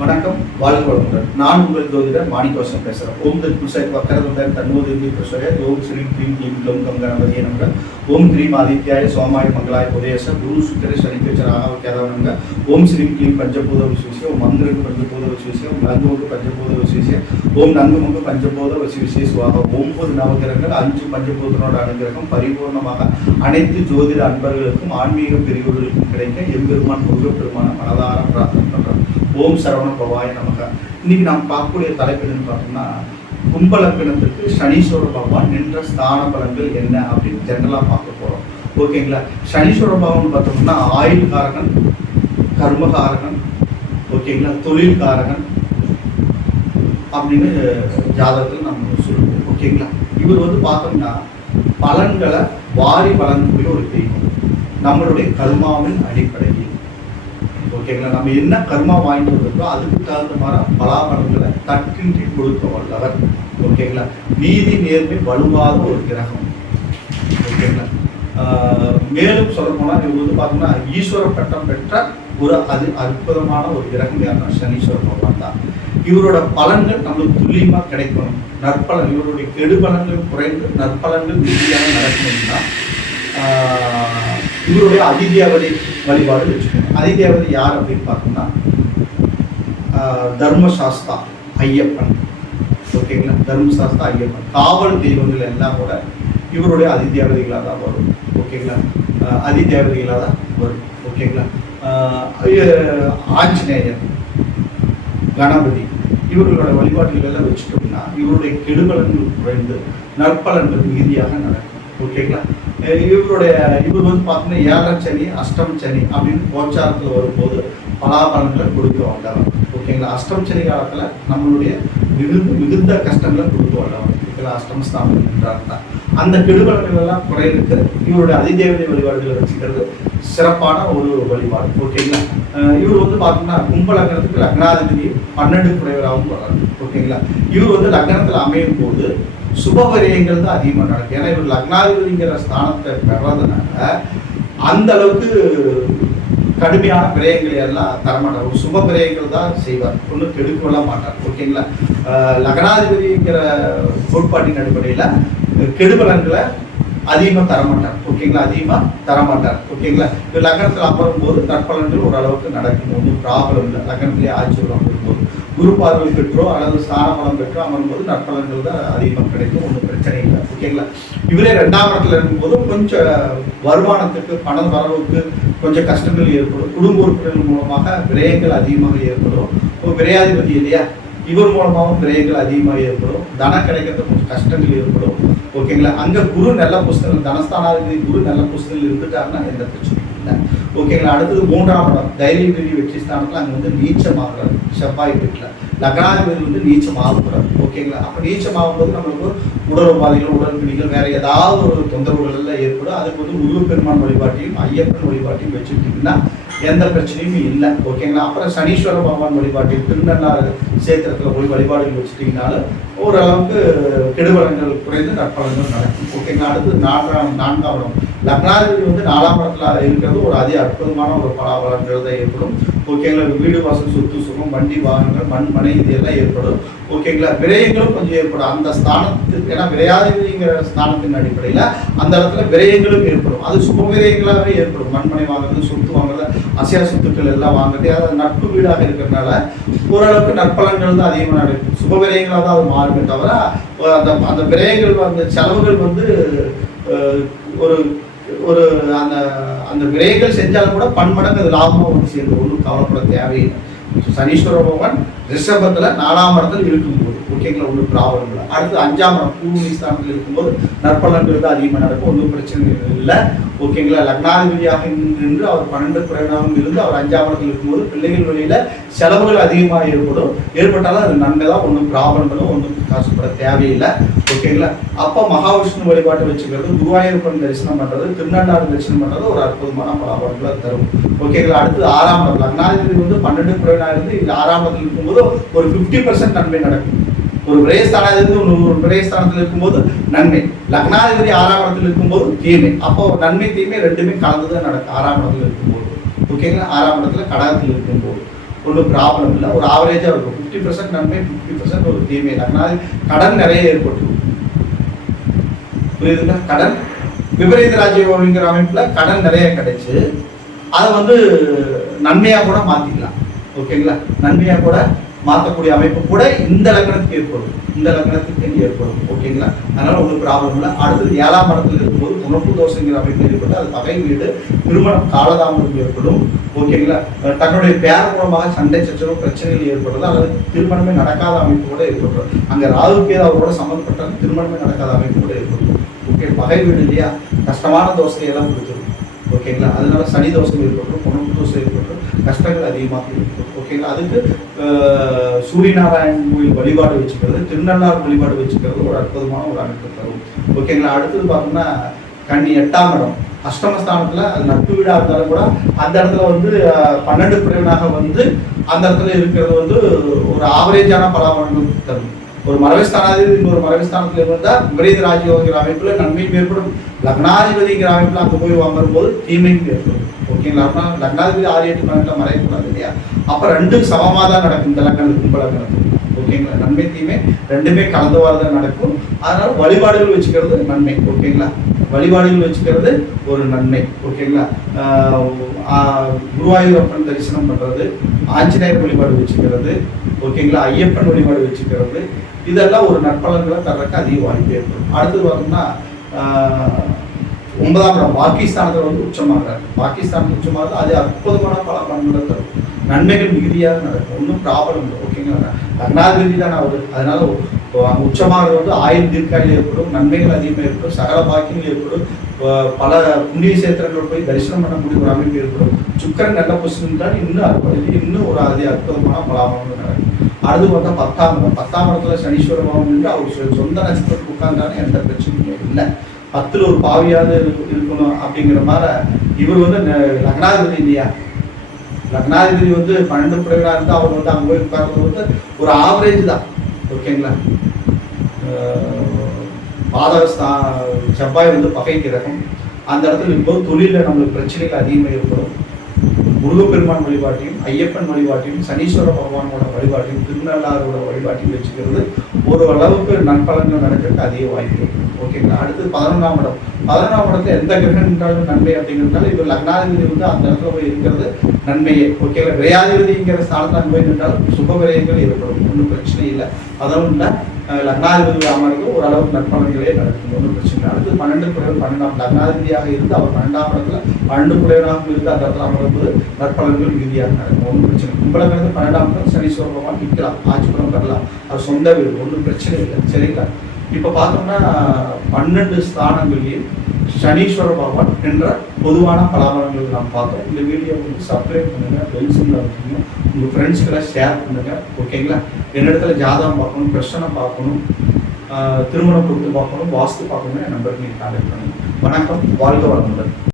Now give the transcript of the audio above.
வணக்கம், வாழ்க வளமுடன். நான் உங்கள் ஜோதிடர் மாணிக்கவாசன் பேசுகிறேன். ஓம் தத் புருஷாய் வக்கரதுண்டர் தன்மோதி பிரசோய ஓம் ஸ்ரீ க்ரீம் க்ளீம் க்ளௌம் கம் கணபதியே நமக. ஓம் க்ரீம் ஆதித்யாய சோமாய மங்களாய புதேச குரு சுக்கர சனிப்பேச்ச ராகவக்கியாதவனங்க. ஓம் ஸ்ரீ க்ளீம் பஞ்சபூத விசேஷ ஓம் மந்திரக்கு பஞ்சபூத விசேஷ ஓம் நங்குமுக்கு பஞ்சபூத விசேஷ ஓம் நங்குமுக்கு பஞ்சபூத விசேஷவாக 9 நவகிரகங்கள் 5 பஞ்சபூதனோட அனுகிரகம் பரிபூர்ணமாக அனைத்து ஜோதிட அன்பர்களுக்கும் ஆன்மீக பிரிவுகளுக்கும் கிடைக்க எம்பெருமான் முருகப்பெருமான மனதார பிரார்த்தனை பண்ணுறோம். ஓம் சரவண பவாய நமக. இன்னைக்கு நாம் பார்க்கக்கூடிய தலைப்பு என்னன்னு பார்த்தோம்னா, கும்பலக்கணத்துக்கு சனீஸ்வர பகவான் நின்ற ஸ்தான பலன்கள் என்ன அப்படின்னு ஜெனரலாக பார்க்க போகிறோம். ஓகேங்களா? சனீஸ்வர பகவான் பார்த்தோம்னா ஆயுள் காரகன், கர்மகாரகன், ஓகேங்களா, தொழில் காரகன் அப்படின்னு ஜாதகத்தில் நம்ம சொல்லுவோம். ஓகேங்களா? இவர் பார்த்தோம்னா பலன்களை வாரி வழங்கக்கூடிய ஒரு தெய்வம். நம்மளுடைய கர்மாவின் அடிப்படையில் ஓகேங்களா, நம்ம என்ன கர்மா வாங்கிட்டு வந்திருக்கோ அதுக்கு தகுந்த மாதிரி பலாபலன்களை தட்டின்றி கொடுக்க வல்லவர். ஓகேங்களா? நீதி நேர்மை வலுவாத ஒரு கிரகம். ஓகேங்களா? மேலும் சொல்ல போனால் இவர் பார்த்தோம்னா ஈஸ்வர பட்டம் பெற்ற ஒரு அற்புதமான ஒரு கிரகம் யாருன்னா சனீஸ்வர பகவான் தான். இவரோட பலன்கள் நம்மளுக்கு துல்லியமாக கிடைக்கணும். நற்பலன், இவருடைய கெடுபலன்கள் குறைந்து நற்பலன்கள் உறுதியாக நடக்கணும்னா இவருடைய அதிதேவதை வழிபாடு வச்சுக்கணும். அதிதேவதை யார் அப்படின்னு பார்த்தோம்னா தர்மசாஸ்தா ஐயப்பன். ஓகேங்களா? தர்மசாஸ்தா ஐயப்பன். காவல் தெய்வங்கள் எல்லாம் கூட இவருடைய அதிதேவதைகளாக தான் வரும். ஓகேங்களா? அதிதேவதைகளாக தான் வரும். ஓகேங்களா? ஆஞ்சநேயர், கணபதி, இவர்களோட வழிபாடுகள் எல்லாம் வச்சுட்டோம்னா இவருடைய கெடுபலன்கள் குறைந்து நற்பலன்கள் மிகுதியாக நடக்கும். ஓகேங்களா? இவர் பார்த்தீங்கன்னா 7 சனி அஷ்டம் சனி அப்படின்னு கோச்சாரத்தில் வரும்போது பலாபலன்களை கொடுக்க வந்தவர். ஓகேங்களா? அஷ்டம் சனி காலத்தில் நம்மளுடைய மிகுந்த கஷ்டங்களை கொடுக்க வந்தவர். ஓகேங்களா? அஷ்டம் ஸ்தானம் என்றார். அந்த கெடுபலன்கள் எல்லாம் குறையிருக்கு இவருடைய அதிதேவதை வழிபாடுகளை வச்சுக்கிறது சிறப்பான ஒரு வழிபாடு. ஓகேங்களா? இவர் பார்த்தோம்னா கும்பலக்கணத்துக்கு லக்னாதிபதி 12 குறைவராகவும் வர்றாரு. ஓகேங்களா? இவர் லக்னத்தில் அமையும் போது சுப விரயங்கள் தான் அதிகமாக நடக்கும். ஏன்னா இவர் லக்னாதிபதிங்கிற ஸ்தானத்தை பெறதுனால அந்த அளவுக்கு கடுமையான விரயங்களை எல்லாம் தரமாட்டார். ஒரு சுப விரயங்கள் தான் செய்வார், ஒன்றும் கெடுக்கலாம் மாட்டார். ஓகேங்களா? லக்னாதிபதிங்கிற கோட்பாட்டின் அடிப்படையில் கெடுபலன்களை அதிகமாக தரமாட்டார். ஓகேங்களா? அதிகமாக தரமாட்டார். ஓகேங்களா? இப்போ லக்னத்தில் அமரும் போது நற்பலன்கள் ஓரளவுக்கு நடக்கும். ஒன்றும் ப்ராப்ளம் இல்லை. லக்னத்திலே ஆட்சி வரும்போது குரு பார்வை பெற்றோ அல்லது ஸ்தான பலம் பெற்றோ அமரும்போது நற்பலன்கள் தான் அதிகமாக கிடைக்கும். ஒன்றும் பிரச்சனை இல்லை. ஓகேங்களா? இவரே 2ஆம் இடத்துல இருக்கும்போது கொஞ்சம் வருமானத்துக்கு பண வரவுக்கு கொஞ்சம் கஷ்டங்கள் ஏற்படும். குடும்ப உறுப்பினர்கள் மூலமாக விரயங்கள் அதிகமாக ஏற்படும். விரையாதிபதி இல்லையா, இவர் மூலமாகவும் விரயங்கள் அதிகமாக ஏற்படும். தனம் கிடைக்கிறது கொஞ்சம் கஷ்டங்கள் ஏற்படும். ஓகேங்களா? அங்கே குரு நல்ல புஸ்தகம், தனஸ்தானாதிபதி குரு நல்ல புஸ்தகம் இருந்துட்டாருன்னா எந்த பிரச்சனையும் இல்லை. ஓகேங்களா? அடுத்தது 3ஆம் இடம் தைரியபதி வெற்றி ஸ்தானத்தில் அங்கே நீச்சமாகிறார். செவ்வாய் வீட்டில் லக்னாதிபதி நீச்சமாகக்கூடாது. ஓகேங்களா? அப்போ நீச்சமாகும்போது நம்மளுக்கு உடல் உபாதைகள், உடல்பிடிகள், வேற ஏதாவது ஒரு தொந்தரவுகள் எல்லாம் ஏற்படும். அதுக்கு முருகப்பெருமான் வழிபாட்டையும் ஐயப்பன் வழிபாட்டையும் வச்சுக்கிட்டிங்கன்னா எந்த பிரச்சனையும் இல்லை. ஓகேங்களா? அப்புறம் சனீஸ்வர பகவான் வழிபாட்டையும் திருநள்ளாறு சேத்திரத்தில் போய் வழிபாடுகள் வச்சுட்டிங்கனாலும் ஓரளவுக்கு கெடுபலன்கள் குறைந்து நற்பலன்கள் நடக்கும். ஓகேங்களா? அடுத்து 4ஆம் இடம் லக்னாதிபதி 4ஆம் இடத்துல இருக்கிறது ஒரு அற்புதமான ஒரு பலாபலன்கள் தான் ஏற்படும். ஓகேங்களா? வீடு வாசல், சொத்து சுகம், வண்டி வாகனங்கள், மண் மனை இது எல்லாம் ஏற்படும். ஓகேங்களா? விரயங்களும் கொஞ்சம் ஏற்படும் அந்த ஸ்தானத்துக்கு. ஏன்னா விரையாதிபதிங்கிற ஸ்தானத்தின் அடிப்படையில் அந்த இடத்துல விரயங்களும் ஏற்படும். அது சுப விரயங்களாகவே ஏற்படும். மண்மனை வாங்குறது, சொத்து வாங்குறது, அசையா சொத்துக்கள் எல்லாம் வாங்குறது, அதாவது நட்பு வீடாக இருக்கிறதுனால ஓரளவுக்கு நற்பலன்கள் தான் அதிகமாக நடக்கும். சுப விரயங்களாக தான் அது மாறுமே தவிர அந்த விரயங்கள் அந்த செலவுகள் ஒரு ஒரு அந்த அந்த விரயங்கள் செஞ்சாலும் கூட பன்மடங்கு அது லாபமாக வந்து சேர்ந்து ஒன்றும் கவலைப்பட தேவையில்லை. சனீஸ்வர பகவான் ரிஷபத்தில் 4ஆம் இடத்துல இருக்கும்போது ஓகேங்களா, ஒன்றும் ப்ராப்ளம் இல்லை. அடுத்து 5ஆம் இடம் பூமி ஸ்தானத்தில் இருக்கும்போது நற்பலன்கள் தான் அதிகமாக நடக்கும். ஒன்றும் பிரச்சனை இல்லை. ஓகேங்களா? லக்னாதிபதியாக நின்று அவர் 12 குறைவாகவும் இருந்து அவர் 5ஆம் இடத்தில் இருக்கும்போது பிள்ளைகள் வழியில் செலவுகள் அதிகமாக ஏற்பட்டாலும் அது நன்மை தான். ஒன்றும் ப்ராப்ளங்களும் ஒன்றும் காசுப்பட தேவையில்லை. ஓகேங்களா? அப்போ மகாவிஷ்ணு வழிபாட்டை வச்சுக்கிறது, குருவாயூரப்பன் தரிசனம் பண்ணுறது, திருநள்ளாறு தரிசனம் பண்ணுறது ஒரு அற்புதமான பலாபலன்களை தரும். ஓகேங்களா? அடுத்து 6ஆம் இடம் லக்னாதிபதி 12 குறைவாக இருந்து 6ஆம் இடத்தில் இருக்கும்போது ஒரு 50% நன்மை நடக்கும். ஒரு விரயஸ்தானத்திலிருந்து ஒரு விரயஸ்தானத்தில் இருக்கும்போது நன்மை, லக்னாதிபதி 6ஆம் இடத்தில் இருக்கும்போது தீமை. அப்போ நன்மை தீமை ரெண்டுமே கலந்துதான் நடக்கும் 6ஆம் இடத்துல இருக்கும்போது. ஓகேங்களா? 6ஆம் இடத்துல கடகத்தில் இருக்கும்போது. ஒன்றும் ப்ராப்ளம் இல்லை. ஒரு ஆவரேஜாக இருக்கும். 50% நன்மை, 50% ஒரு தீமை. லக்னாதிபதி கடன் நிறைய ஏற்பட்டுரும். புரியுதுங்களா? கடன் விபரீத ராஜயோகங்கிற அமைப்பில் கடன் நிறைய கிடைச்சு அதை வந்து நன்மையாக கூட மாற்றிக்கலாம். ஓகேங்களா? நன்மையாக கூட மாற்றக்கூடிய அமைப்பு கூட இந்த லக்னத்துக்கு ஏற்படும். இந்த லக்னத்துக்கு ஏற்படும். ஓகேங்களா? அதனால ஒன்றும் ப்ராப்ளம் இல்லை. அடுத்தது 7ஆம் இடத்துல இருக்கும்போது உணர்வு தோஷங்கிற அமைப்பு ஏற்பட்டு அது பகை வீடு, திருமணம் காலதாமதம் ஏற்படும். ஓகேங்களா? தன்னுடைய பேர மூலமாக சண்டை சச்சரவு பிரச்சனைகள் ஏற்படுறது அல்லது திருமணமே நடக்காத அமைப்பு கூட ஏற்படும். அங்கே ராகுக்கு அவரோட சம்மந்தப்பட்ட திருமணமே நடக்காத அமைப்பு கூட ஏற்படும். ஓகே, பகை வீடு இல்லையா, கஷ்டமான தோசை எல்லாம் கொடுத்துரும். ஓகேங்களா? அதனால சனி தோசை ஏற்படும், உணவு தோசை ஏற்படும், கஷ்டங்கள் அதிகமாக ஏற்படும். ஓகேங்களா? அதுக்கு சூரியநாராயணன் கோயில் வழிபாடு வச்சுக்கிறது, திருநள்ளாறு வழிபாடு வச்சுக்கிறது ஒரு அற்புதமான ஒரு அமைப்பு தரும். ஓகேங்களா? அடுத்தது பார்த்தோம்னா கன்னி 8ஆம் இடம் அஷ்டமஸ்தானத்தில் அது நட்பு வீடாக இருந்தாலும் கூட அந்த இடத்துல வந்து 12 பிரிவினாக வந்து அந்த இடத்துல இருக்கிறது வந்து ஒரு ஆவரேஜான பலாபலன்கள் தரும். ஒரு மரபஸ்தானாதிபதி இன்னொரு மரபஸ்தானத்தில் இருந்தால் விபரீத ராஜயோகிற அமைப்பில் நன்மையும் ஏற்படும். லக்னாதிபதிங்கிற அமைப்பில் அங்கே போய் வாங்கும்போது தீமையும் ஏற்படும். ஓகேங்களா? லக்னாதிபதி 6-8 12 மறையக்கூடாது இல்லையா? அப்போ ரெண்டும் சமமாக தான் நடக்கும் இந்த லக்னத்துக்கு, கும்ப லக்னத்துக்கு. ஓகேங்களா? நன்மை தீமை ரெண்டுமே கலந்தவாறு தான் நடக்கும். அதனால வழிபாடுகள் வச்சுக்கிறது நன்மை. ஓகேங்களா? வழிபாடுகள் வச்சுக்கிறது ஒரு நன்மை. ஓகேங்களா? குருவாயூரப்பன் தரிசனம் பண்ணுறது, ஆஞ்சநேயர் வழிபாடு வச்சுக்கிறது, ஓகேங்களா, ஐயப்பன் வழிபாடு வச்சுக்கிறது, இதெல்லாம் ஒரு நற்பலன்களை தர்றதுக்கு அதிக வாய்ப்பு ஏற்படும். அடுத்தது பார்த்தோம்னா 9ஆம் இடம் பாகிஸ்தானத்தில் வந்து உச்சமாகிறார். பாகிஸ்தானத்தில் உச்சமாக அது அற்புதமான பலன்களை தரும். நன்மைகள் மிகுதியாக நடக்கும். ஒன்றும் ப்ராப்ளம் இல்லை. ஓகேங்களா? லக்னாதிபதி தான் அவர். அதனால அங்கே உச்சமாகிறது வந்து ஆயுள் தீர்க்காயில் ஏற்படும், நன்மைகள் அதிகமாக ஏற்படும், சகல பாக்கியங்கள் ஏற்படும், பல புண்ணிய சேத்திரங்கள் போய் தரிசனம் பண்ணக்கூடிய ஒரு அமைப்பு ஏற்படும். சுக்கரன் நல்ல பொசிஷன் தான் இன்னும் ஒரு அற்புதமான பலாபலங்கள் நடக்கும். அடுத்து பார்த்தா 10ஆம் இடம். 10ஆம் இடத்துல சனீஸ்வர பகவான் என்று அவர் சொந்த நட்சத்திரத்துக்கு உட்கார்ந்தாலும் எந்த பிரச்சனையும் இல்லை. 10ல் ஒரு பாவியாவது இருக்கணும் அப்படிங்கிற மாதிரி இவர் வந்து லக்னாதிபதி இல்லையா? லக்னாதிபதி வந்து 12 பிரிவினா இருந்தால் அவர் வந்து அங்கே போய் உட்கார்றது வந்து ஒரு ஆவரேஜ் தான். ஓகேங்களா? பாதகஸ்தா செவ்வாய் வந்து பகை கிரகம். அந்த இடத்துல இருக்கும்போது தொழிலில் நம்மளுக்கு பிரச்சனைகள் அதிகமாக ஏற்படும். முருகப்பெருமான் வழிபாட்டையும், ஐயப்பன் வழிபாட்டையும், சனீஸ்வர பகவானோட வழிபாட்டையும், திருநள்ளாரோட வழிபாட்டையும் வச்சுக்கிறது ஒரு அளவுக்கு நற்பலன்கள் நடக்கிறதுக்கு அதிக வாய்ப்பு இருக்கும். ஓகேங்களா? அடுத்து 11ஆம் இடம். 11ஆம் இடத்துல எந்த கிரகம் என்றாலும் நன்மை அப்படிங்கிறதுனால இவர் லக்னாதிபதி வந்து அந்த இடத்துல போய் இருக்கிறது நன்மையே. ஓகேங்களா? விரையாதிபதிங்கிற ஸ்தானத்தில் அங்கே போய் நின்றாலும் சுப விரயங்கள் ஏற்படும். ஒன்றும் பிரச்சனை இல்லை. அதுவும் இல்லை, லக்னாதிபதி அமர்ந்து ஓரளவுக்கு நற்பலன்களே நடக்கும். ஒன்றும் பிரச்சனை இல்லை. அடுத்து 12 குறைவு 12ஆம் லக்னாதிபதியாக இருந்து அவர் 12ஆம் இடத்துல 12 குறைவனாக இருந்து அந்த இடத்துல அமரும்போது நற்பலன்கள் மிகுதியாக நடக்கும். ஒன்றும் பிரச்சனை. கும்பலங்கிறது 12ஆம் இடம் சனீஸ்வர பகவான் நிற்கலாம், ஆட்சி பலம் பெறலாம், அது சொந்த வீடு, ஒன்றும் பிரச்சனை இல்லை. சரிங்களா? இப்போ பார்த்தோம்னா 12 ஸ்தானங்களையும் சனீஸ்வர பகவான் என்ற பொதுவான பலாபலங்கள் நாம் பார்த்தோம். இந்த வீடியோ வந்து சப்ஸ்கிரைப் பண்ணுங்க, பெல் சிம்பிள் வச்சுக்கோங்க, உங்கள் ஃப்ரெண்ட்ஸ்களை ஷேர் பண்ணுங்க. ஓகேங்களா? என்னிடத்துல ஜாதகம் பார்க்கணும், பிரச்சனை பார்க்கணும், திருமண பொறுத்து பார்க்கணும், வாஸ்து பார்க்கணும், என் நம்பருக்கு நீங்கள் கான்டாக்ட் பண்ணுங்க. வணக்கம், வாழ்க வளமுடன்.